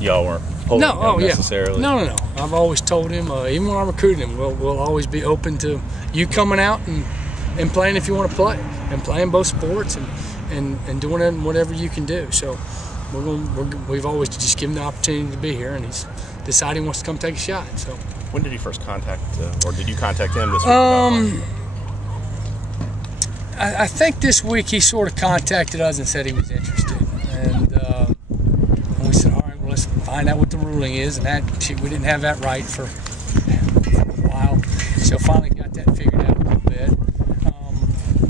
y'all weren't holding him necessarily? No. I've always told him, even when I recruited him, we'll always be open to you coming out and playing if you want to play, and playing both sports and doing it in whatever you can do. So we've always just given him the opportunity to be here, and he's decided he wants to come take a shot. So when did he first contact, or did you contact him this week? I think this week he sort of contacted us and said he was interested, and we said, all right, well, let's find out what the ruling is, and we didn't have that right for a while, so finally got that figured out a little bit.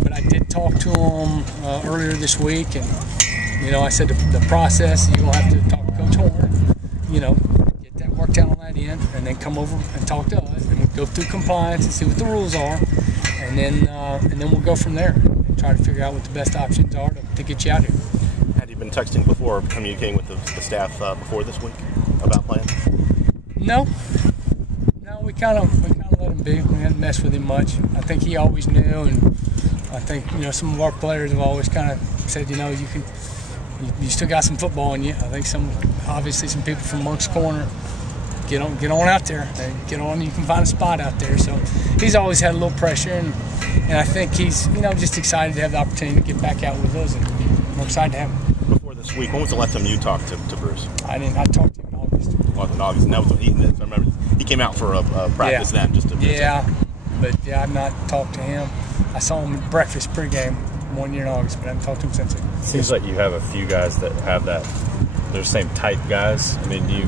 But I did talk to him earlier this week, and I said the process, you will have to talk to Coach Horn, get that worked out on that end, and then come over and talk to us, and we'll go through compliance and see what the rules are, and then we'll go from there and try to figure out what the best options are to get you out here. Had you been texting before, communicating with the staff before this week about playing? No, we kind of let him be. We hadn't messed with him much. I think he always knew, and I think some of our players have always kind of said, you still got some football in you. I think obviously some people from Monk's Corner get on out there. Get on, you can find a spot out there. So he's always had a little pressure, and I think he's just excited to have the opportunity to get back out with us, and we're excited to have him. Before this week, when was the last time you talked to Bruce? I talked to him in August. Well, in August, and that was when I remember he came out for a practice then, just to visit. But I've not talked to him. I saw him at breakfast pregame 1 year in August, but I haven't talked to him since then. Seems like you have a few guys that have that. They're the same type guys. I mean, you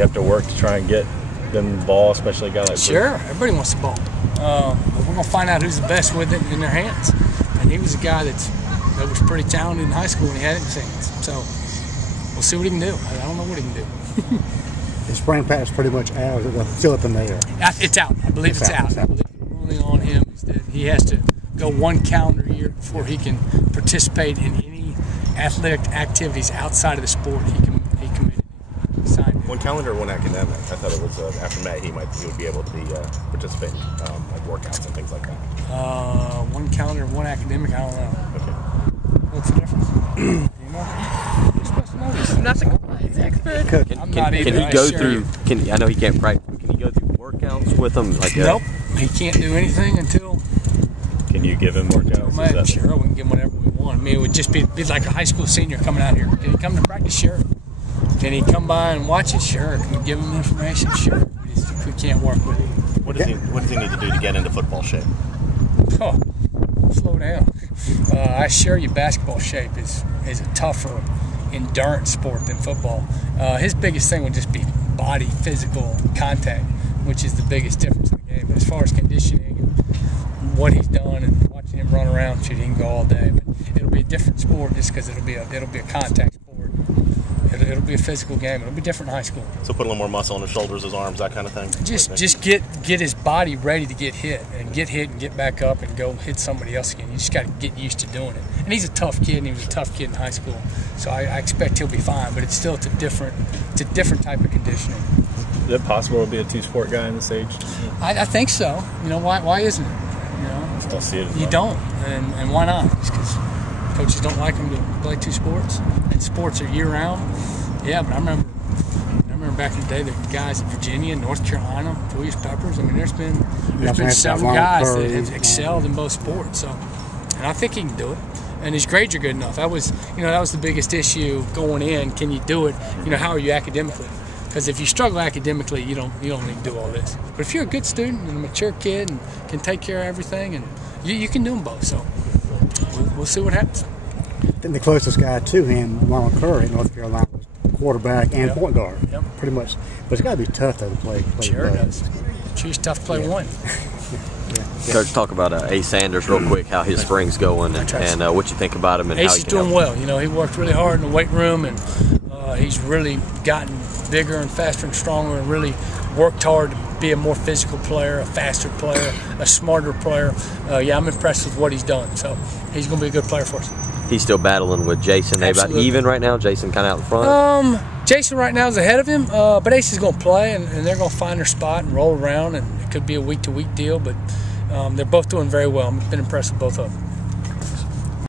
have to work to try and get them the ball, especially a guy like Bruce. Sure, everybody wants the ball. But we're going to find out who's the best with it in their hands. And he was a guy that was pretty talented in high school when he had it in his hands. So we'll see what he can do. I don't know what he can do. The spring practice pretty much out. Still up in the air. It's out. I believe it's out. I believe the ruling on him is that he has to go 1 calendar year before he can participate in any athletic activities outside of the sport he committed. Signed. 1 calendar or 1 academic? I thought it was after May he would be able to be participating like workouts and things like that. 1 calendar, 1 academic. I don't know. Okay. What's the difference? You're supposed to know this. I'm not the compliance expert. Can he go through? I know he can't practice. But can he go through workouts with them? Nope. He can't do anything until. Can you give him workouts? Sure, we can give him whatever we want. I mean, it would just be like a high school senior coming out here. Can he come to practice? Sure. Can he come by and watch it? Sure. Can we give him information? Sure. We can't work with him. What does he need to do to get into football shape? Oh, slow down. I assure you, basketball shape is a tougher endurance sport than football. His biggest thing would just be body, physical contact, which is the biggest difference in the game. But as far as conditioning and what he's done and watching him run around, he can go all day. But it'll be a different sport just because it'll be a contact sport. It'll be a physical game. It'll be different in high school. So put a little more muscle on his shoulders, his arms, that kind of thing? Just get his body ready to get hit and get back up and go hit somebody else again. You just got to get used to doing it. And he's a tough kid, and he was a tough kid in high school. So I expect he'll be fine, but it's a different type of conditioning. Is it possible to be a 2-sport guy in this age? I think so. Why isn't it? Just don't see it as you much. don't, and why not? Just because coaches don't like them to play 2 sports, and sports are year-round. Yeah, but I remember back in the day, the guys in Virginia, North Carolina, Julius Peppers. I mean, there's been several guys that have excelled in both sports. So, and I think he can do it. And his grades are good enough. That was the biggest issue going in. Can you do it? How are you academically? Because if you struggle academically, you don't need to do all this. But if you're a good student and a mature kid and can take care of everything, and you can do them both. So we'll see what happens. Then the closest guy to him, Ronald Curry in North Carolina, was quarterback and point guard, pretty much. But it's got to be tough though to play. Sure it does. It's tough to play one. Coach, talk about Ace Sanders real quick, how his spring's going, and what you think about him and Ace how he is can doing help. well. He worked really hard in the weight room, and he's really gotten bigger and faster and stronger, and really worked hard to be a more physical player, a faster player, a smarter player. I'm impressed with what he's done. So he's going to be a good player for us. He's still battling with Jason. They about even right now. Jason kind of out in front. Jason right now is ahead of him, but Ace is going to play, and they're going to find their spot and roll around, and it could be a week-to-week deal, but they're both doing very well. I've been impressed with both of them.